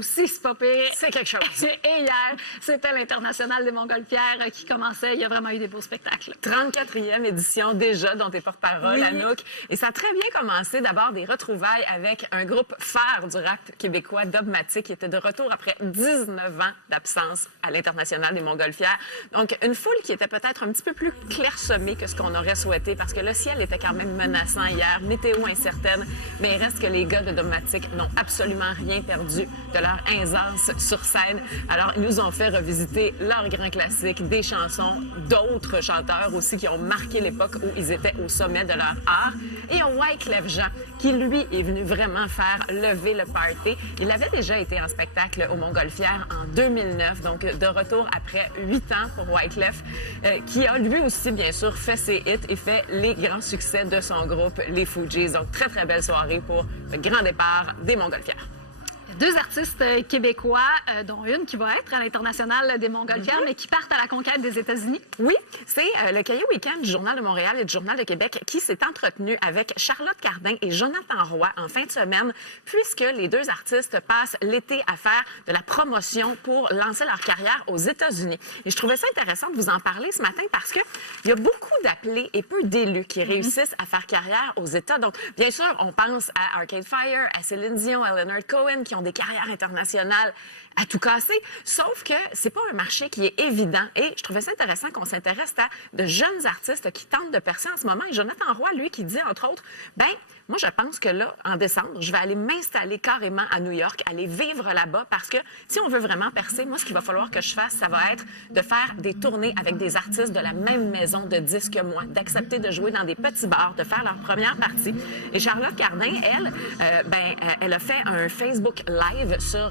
aussi, c'est pas pire. C'est quelque chose. Et hier, c'était l'International des Montgolfières qui commençait. Il y a vraiment eu des beaux spectacles. 34e édition déjà, dont t'es porte-parole, Oui. Anouk. Et ça a très bien commencé. D'abord, des retrouvailles avec un groupe phare du rap québécois, Dogmatic, qui était de retour après 19 ans d'absence à l'International des Montgolfières. Donc, une foule qui était peut-être un petit peu plus clairsemée que ce qu'on aurait souhaité, parce que le ciel était quand même menaçant hier, météo incertaine, mais il reste que les gars de Dogmatic n'ont absolument rien perdu de leur aisance sur scène. Alors, ils nous ont fait revisiter leurs grands classiques, des chansons d'autres chanteurs aussi qui ont marqué l'époque où ils étaient au sommet de leur art. Et il y a Wyclef Jean, qui, lui, est venu vraiment faire lever le party. Il avait déjà été en spectacle au Montgolfières en 2009, donc de retour après 8 ans pour Wyclef, qui a lui aussi, bien sûr, fait ses hits et fait les grands succès de son groupe, les Fugees. Donc, très, très belle soirée pour le grand départ des Montgolfières. Deux artistes québécois, dont une qui va être à l'International des Montgolfières, mais qui partent à la conquête des États-Unis. Oui, c'est le Cahier Week-end du Journal de Montréal et du Journal de Québec qui s'est entretenu avec Charlotte Cardin et Jonathan Roy en fin de semaine, puisque les deux artistes passent l'été à faire de la promotion pour lancer leur carrière aux États-Unis. Et je trouvais ça intéressant de vous en parler ce matin parce qu'il y a beaucoup d'appelés et peu d'élus qui réussissent à faire carrière aux États. Donc, bien sûr, on pense à Arcade Fire, à Céline Dion, à Leonard Cohen, qui ont des carrières internationales à tout casser. Sauf que c'est pas un marché qui est évident. Et je trouvais ça intéressant qu'on s'intéresse à de jeunes artistes qui tentent de percer en ce moment. Et Jonathan Roy, lui, qui dit, entre autres, ben moi, je pense que là, en décembre, je vais aller m'installer carrément à New York, aller vivre là-bas, parce que si on veut vraiment percer, moi, ce qu'il va falloir que je fasse, ça va être de faire des tournées avec des artistes de la même maison de disques que moi, d'accepter de jouer dans des petits bars, de faire leur première partie. Et Charlotte Cardin, elle, elle a fait un Facebook Live sur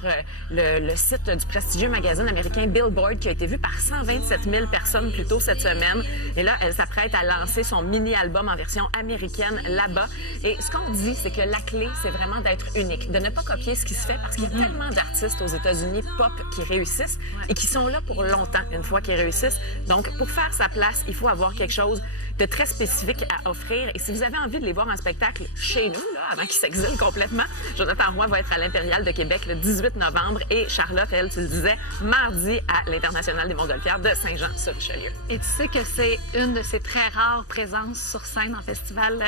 le site du prestigieux magazine américain Billboard, qui a été vu par 127 000 personnes plus tôt cette semaine. Et là, elle s'apprête à lancer son mini-album en version américaine là-bas. Et ce qu'on dit, c'est que la clé, c'est vraiment d'être unique, de ne pas copier ce qui se fait, parce qu'il y a tellement d'artistes aux États-Unis pop qui réussissent et qui sont là pour longtemps une fois qu'ils réussissent. Donc, pour faire sa place, il faut avoir quelque chose de très spécifique à offrir. Et si vous avez envie de les voir en spectacle chez nous, là, avant qu'ils s'exilent complètement, Jonathan Roy va être à l'Impérial de Québec le 18 novembre et Charlotte, elle, tu le disais, mardi à l'International des Montgolfières de Saint-Jean-sur-Richelieu. Et tu sais que c'est une de ses très rares présences sur scène en festival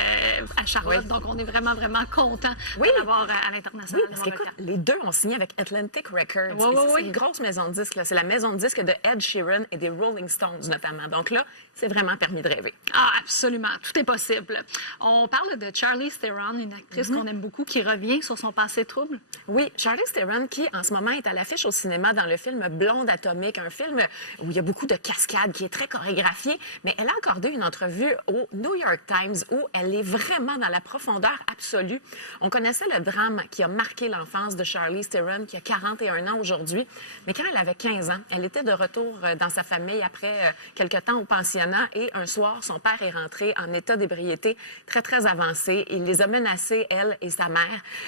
à Charlotte. Oui. Donc, on est vraiment, vraiment content de l'avoir à l'International. Oui, parce qu'écoute, les deux ont signé avec Atlantic Records. Oui, Et ça, oui, c'est une grosse maison de disques. C'est la maison de disques de Ed Sheeran et des Rolling Stones, notamment. Donc là, c'est vraiment permis de rêver. Ah, absolument. Tout est possible. On parle de Charlize Theron, une actrice qu'on aime beaucoup, qui revient sur son passé trouble. Oui, Charlize Theron, qui en ce moment est à l'affiche au cinéma dans le film Blonde atomique, un film où il y a beaucoup de cascades, qui est très chorégraphié, mais elle a accordé une entrevue au New York Times où elle est vraiment dans la profondeur absolue. On connaissait le drame qui a marqué l'enfance de Charlize Theron, qui a 41 ans aujourd'hui, mais quand elle avait 15 ans, elle était de retour dans sa famille après quelque temps au pensionnat et un soir, son père est rentré en état d'ébriété très, très avancé. Il les a menacés, elle et sa mère,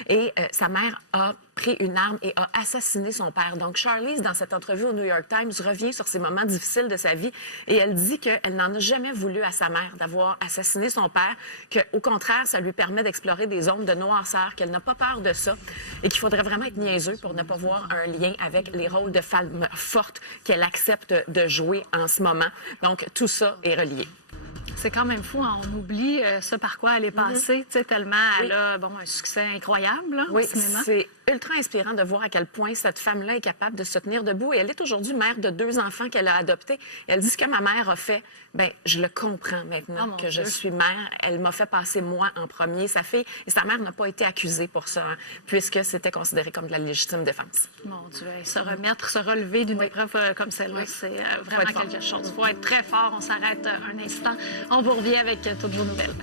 et sa mère a pris une arme et a assassiné son père. Donc, Charlize, dans cette entrevue au New York Times, revient sur ces moments difficiles de sa vie et elle dit qu'elle n'en a jamais voulu à sa mère d'avoir assassiné son père, qu'au contraire, ça lui permet d'explorer des zones de noirceur, qu'elle n'a pas peur de ça et qu'il faudrait vraiment être niaiseux pour ne pas voir un lien avec les rôles de femme forte qu'elle accepte de jouer en ce moment. Donc, tout ça est relié. C'est quand même fou, hein? On oublie ce par quoi elle est passée, tu sais, tellement elle a un succès incroyable là, au cinéma. C'est ultra inspirant de voir à quel point cette femme-là est capable de se tenir debout. Et elle est aujourd'hui mère de 2 enfants qu'elle a adoptés. Et elle dit ce que ma mère a fait, ben je le comprends maintenant que je suis mère. Elle m'a fait passer moi en premier, sa fille. Et sa mère n'a pas été accusée pour ça, hein, puisque c'était considéré comme de la légitime défense. Mon Dieu, se remettre, se relever d'une épreuve comme celle-là, c'est vraiment quelque chose. Il faut être très fort. On s'arrête un instant. On vous revient avec toutes vos nouvelles.